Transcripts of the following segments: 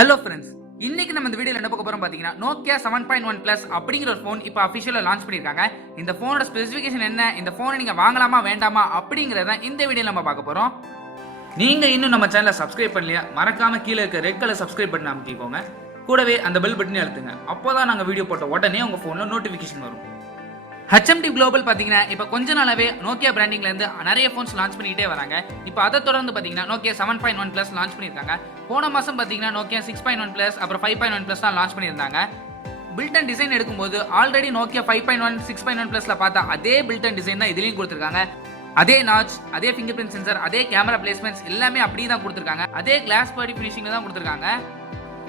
Hello friends, இன்னைக்கு நம்ம இந்த வீடியோல என்ன பார்க்க போறோம் பாத்தீங்கன்னா Nokia 7.1 Plus அப்படிங்கிற ஒரு ஃபோன் இப்போ அஃபிஷியலா லான்ச் பண்ணிருக்காங்க. இந்த ஃபோனோட ஸ்பெசிஃபிகேஷன் என்ன, இந்த ஃபோனை நீங்க வாங்கலாமா வேண்டாமா அப்படிங்கறத இந்த வீடியோல நம்ம பார்க்க போறோம். நீங்க இன்னும் நம்ம சேனலை சப்ஸ்கிரைப் பண்ணலையா, மறக்காம கீழே இருக்க ரெட் கலர் சப்ஸ்கிரைப் பட்டன் அமுக்கிக்கோங்க. கூடவே அந்த பெல் பட்டனை அழுத்துங்க. அப்போதான் நாங்க வீடியோ போட்ட உடனே உங்க போன்ல நோட்டிபிகேஷன் வரும். HMD குளோபல் பாத்தீங்கன்னா இப்ப கொஞ்ச நாளாவே நோக்கியா பிராண்டிங்ல இருந்து நிறைய போன்ஸ் லான்ச் பண்ணிட்டே வராங்க. இப்போ அதை தொடர்ந்து பாத்தீங்கன்னா Nokia 7.1 Plus லான்ச் பண்ணிருக்காங்க. போன மாசம் பாத்தீங்கன்னா Nokia 6.1 Plus அப்புறம் 5.1 Plus தான் லான்ச் பண்ணிருந்தாங்க. பில்ட் அண்ட் டிசைன் எடுக்கும்போது ஆல்ரெடி Nokia 5.1 6.1 Plusல பார்த்தா அதே பில்ட் அண்ட் டிசைன் தான் இதுலயும் கொடுத்திருக்காங்க. அதே நாட்ச், அதே ஃபிங்கர் பிரிண்ட் சென்சார், அதே கேமரா பிளேஸ்மெண்ட்ஸ் எல்லாமே அப்படியே தான் கொடுத்திருக்காங்க. அதே கிளாஸ் பாடி ஃபினிஷிங்ல தான் கொடுத்திருக்காங்க.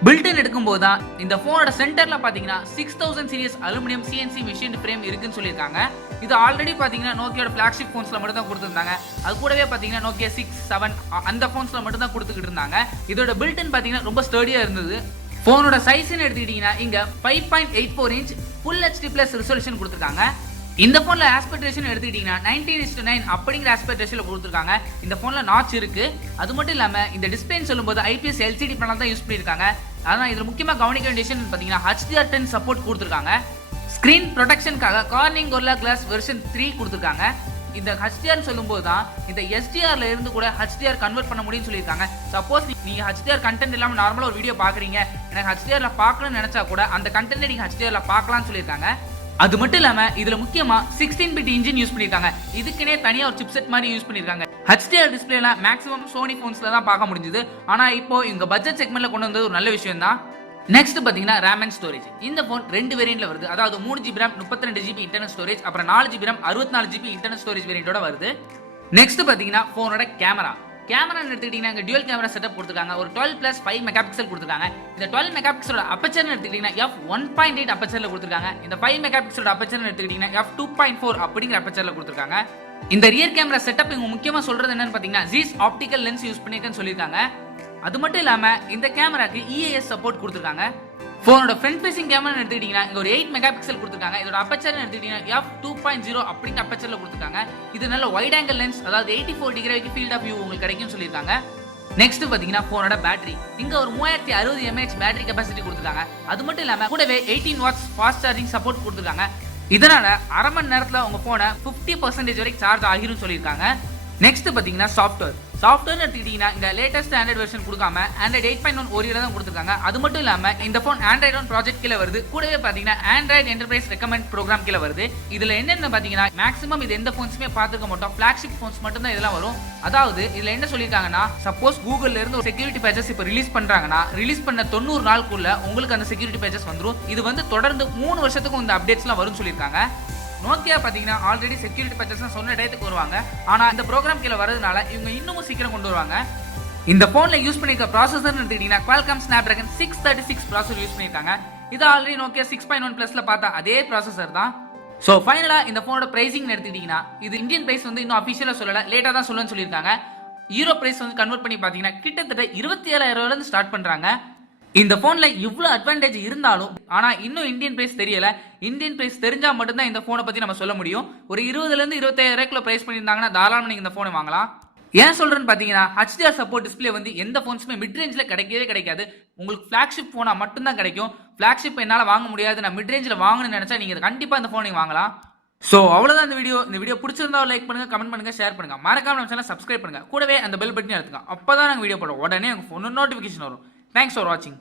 பில்ட்-இன் எடுக்கும்போது தான் இந்த போனோட சென்டர்ல பாத்தீங்கன்னா 6000 series aluminium CNC machine frame இருக்குன்னு சொல்லியிருக்காங்க. இது ஆல்ரெடி பாத்தீங்கன்னா நோக்கியோட ஃபிளாக்ஷிப் போன்ஸ்ல மட்டும் தான் கொடுத்திருந்தாங்க. அது கூடவே பாத்தீங்கன்னா Nokia 6, 7 அந்த போன்ஸ்ல மட்டும் தான் கொடுத்துக்கிட்டு இருந்தாங்க. இதோட பில்ட்-இன் பாத்தீங்கன்னா ரொம்ப ஸ்டர்டியா இருந்தது. போனோட சைஸ்ன்னு எடுத்துக்கிட்டீங்கன்னா இங்க 5.84 inch Full HD Plus resolution கொடுத்திருக்காங்க. இந்த போன்ல ஆஸ்பெக்ட் ரேஷியோ எடுத்துக்கிட்டீங்கன்னா 19:9 அப்படிங்கிற ஆஸ்பெக்ட் ரேஷியோல கொடுத்திருக்காங்க. இந்த போன்ல நாட்ச் இருக்கு. அது மட்டும் இல்லாம இந்த டிஸ்பிளேன்னு சொல்லும்போது IPS LCD பேனல் தான் யூஸ் பண்ணிருக்காங்க. ஆனா இதுல முக்கியமா கவனிக்க வேண்டிய விஷயம் பாத்தீங்கன்னா HDR10 சப்போர்ட் கொடுத்திருக்காங்க. ஸ்கிரீன் ப்ரொடெக்ஷனுக்காக கார்னிங் கொரில்லா கிளாஸ் வெர்ஷன் 3 கொடுத்திருக்காங்க. இந்த HDR சொல்லும்போது தான் இந்த SDRல இருந்து கூட HDR கன்வெர்ட் பண்ண முடியும்னு சொல்லியிருக்காங்க. சப்போஸ் நீங்க HDR கண்டென்ட் இல்லாம நார்மலா ஒரு வீடியோ பாக்குறீங்க, எனக்கு HDRல பார்க்கணும்னு நினைச்சா கூட அந்த கண்டென்ட் நீங்க HDRல பார்க்கலாம்னு சொல்லியிருக்காங்க. அது மட்டும் இல்லாம இதுல முக்கியமா 16-bit இன்ஜின் யூஸ் பண்ணிருக்காங்க. இதுக்குனே தனியா ஒரு சிப்செட் மாதிரி யூஸ் பண்ணிருக்காங்க. HDR டிஸ்ப்ளேல மேக்ஸிமம் சோனி போன்ஸ்ல தான் பார்க்க முடிஞ்சது. ஆனா இப்போ இங்க பட்ஜெட் செக்மெண்ட்ல கொண்டு வந்தது ஒரு நல்ல விஷயம் தான். நெக்ஸ்ட் பாத்தீங்கன்னா RAM and ஸ்டோரேஜ். இந்த போன் ரெண்டு வேரியன்ட்ல வருது. அதாவது 3GB RAM 32GB internal storage, அப்புறம் 4GB RAM 64GB internal storage வேரியன்ட்டோட வருது. நெக்ஸ்ட் பாத்தீங்கன்னா போனோட கேமரா எடுத்துக்கிட்டீங்கன்னா இங்க டியூவல் கேமரா செட்டப் கொடுத்திருக்காங்க. ஒரு 12+5 மெகாபிக்சல் கொடுத்திருக்காங்க. இந்த 12 மெகாபிக்சலோட அப்பச்சர் எடுத்துக்கிட்டீங்கன்னா f1.8 அப்பச்சர்ல கொடுத்திருக்காங்க. இந்த 5 மெகாபிக்சலோட அப்பச்சர் எடுத்துக்கிட்டீங்கன்னா f2.4 அப்படிங்கிற அப்பச்சர்ல கொடுத்திருக்காங்க. இந்த ரியர் கேமரா செட்டப் இங்க முக்கியமா சொல்றது என்னன்னு பாத்தீங்கன்னா Zeiss ஆப்டிகல் லென்ஸ் யூஸ் பண்ணிருக்கேன்னு சொல்லிருக்காங்க. அது மட்டும் இல்லாம இந்த கேமராக்கு EAS சப்போர்ட் கொடுத்திருக்காங்க. போனோட ஃப்ரண்ட் ஃபேசிங் கேமரா எடுத்துக்கிட்டீங்கன்னா இங்க ஒரு 8 மெகாபிக்சல் கொடுத்திருக்காங்க. இதோட அப்பச்சர் எடுத்துக்கிட்டீங்கன்னா f2.0 அப்படிங்கிற அப்பச்சர்ல கொடுத்திருக்காங்க. இது நல்ல வைட் ஆங்கிள் லென்ஸ், அதாவது 84 டிகிரி வரைக்கும் ஃபீல்ட் ஆஃப் வியூ உங்களுக்கு கிடைக்கும்னு சொல்லியிருக்காங்க. நெக்ஸ்ட் பாத்தீங்கன்னா போனோட பேட்டரி இங்க ஒரு 3060 mAh பேட்டரி கெபாசிட்டி கொடுத்திருக்காங்க. அது மட்டும் இல்லாம கூடவே 18 வாட்ஸ் ஃபாஸ்ட் சார்ஜிங் சப்போர்ட் கொடுத்திருக்காங்க. இதனால அரை மணி நேரத்துல உங்க போனை 50% வரைக்கும் சார்ஜ் ஆகிரும் சொல்லியிருக்காங்க. நெக்ஸ்ட் பாத்தீங்கன்னா சாஃப்ட்வேர் எடுத்துக்கிட்டீங்கன்னா இந்த லேட்டஸ்ட் ஆண்ட்ராய்டு வெர்ஷன் கொடுக்காம Android 8.1 ஓரியோ தான் கொடுத்திருக்காங்க. அது மட்டும் இல்லாம இந்த போன் Android One ப்ராஜெக்ட் கீழ வருது. கூடவே பாத்தீங்கன்னா Android Enterprise Recommend ப்ரோக்ராம் கீழ வருது. இதுல என்னென்ன பாத்தீங்கன்னா மேக்ஸிமம் இது எந்த போன்ஸுமே பார்த்துக்க மாட்டோம், ஃபிளாக்ஷிப் போன்ஸ் மட்டும் தான் இதெல்லாம் வரும். அதாவது இதுல என்ன சொல்லிருக்காங்கன்னா, சப்போஸ் கூகுள்ல இருந்து ஒரு செக்யூரிட்டி பேச்சஸ் இப்ப ரிலீஸ் பண்றாங்கன்னா ரிலீஸ் பண்ண 90 நாளுக்குள்ள உங்களுக்கு அந்த செக்யூரிட்டி பேச்சஸ் வந்துரும். இது வந்து தொடர்ந்து 3 வருஷத்துக்கு இந்த அப்டேட்ஸ்லாம் வரும்னு சொல்லியிருக்காங்க. நோக்கியா பாத்தீங்கன்னா ஆல்ரெடி செக்யூரிட்டி பேச்சஸ் சொன்ன டயத்துக்கு வருவாங்க. ஆனா இந்த ப்ரோக்ராம் கீழ வரதுனால இவங்க இன்னும் சீக்கிரம் கொண்டு வருவாங்க. இந்த போன்ல யூஸ் பண்ணிருக்க ப்ராசஸர் எடுத்துக்கிட்டீங்கன்னா Qualcomm Snapdragon 636 ப்ராசஸர் யூஸ் பண்ணிருக்காங்க. இது ஆல்ரெடி Nokia 6.1 Plusல பார்த்தா அதே ப்ராசஸர் தான். சோ ஃபைனலா இந்த போனோட பிரைசிங் எடுத்துக்கிட்டீங்கன்னா இது இந்தியன் பிரைஸ் வந்து இன்னும் அபிஷியலா சொல்லல, லேட்டா தான் சொல்லுன்னு சொல்லியிருக்காங்க. யூரோ பிரைஸ் வந்து கன்வெர்ட் பண்ணி பாத்தீங்கன்னா கிட்டத்தட்ட 27,000 ரூபாயில இருந்து ஸ்டார்ட் பண்றாங்க. இந்த போன்ல இவ்வளவு அட்வான்டேஜ் இருந்தாலும் ஆனா இன்னும் இந்தியன் பிரைஸ் தெரியல. இந்தியன் பிரைஸ் தெரிஞ்சா மட்டும்தான் இந்த போனை பத்தி நம்ம சொல்ல முடியும். ஒரு 20,000 இருந்து 25,000 பிரைஸ் பண்ணியிருந்தாங்கன்னா தாராளமா நீங்க இந்த போனை வாங்கலாம். ஏன் சொல்றேன்னு பாத்தீங்கன்னா HDR சப்போர்ட் டிஸ்பிளே வந்து எந்த போன்ஸுமே மிட் ரேஞ்சில் கிடைக்கவே கிடைக்காது. உங்களுக்கு ஃபிளாக்ஷிப் போனா மட்டும்தான் கிடைக்கும். ஃபிளாக்ஷிப் என்னால வாங்க முடியாது, நான் மிட் ரேஞ்சில் வாங்கணும்னு நினைச்சா நீங்க கண்டிப்பா இந்த போனை வாங்கலாம். சோ அவ்வளவுதான் இந்த வீடியோ பிடிச்சிருந்தா லைக் பண்ணுங்க, கமெண்ட் பண்ணுங்க, ஷேர் பண்ணுங்க, மறக்காம நம்ம சேனலை சப்ஸ்கிரைப் பண்ணுங்க. கூடவே அந்த பெல் பட்டனை அழுத்துங்க. அப்பதான் நாங்க வீடியோ போடுறோம் உடனே உங்க போன் நோட்டிபிகேஷன் வரும். தேங்க்ஸ் ஃபார் வாட்சிங்.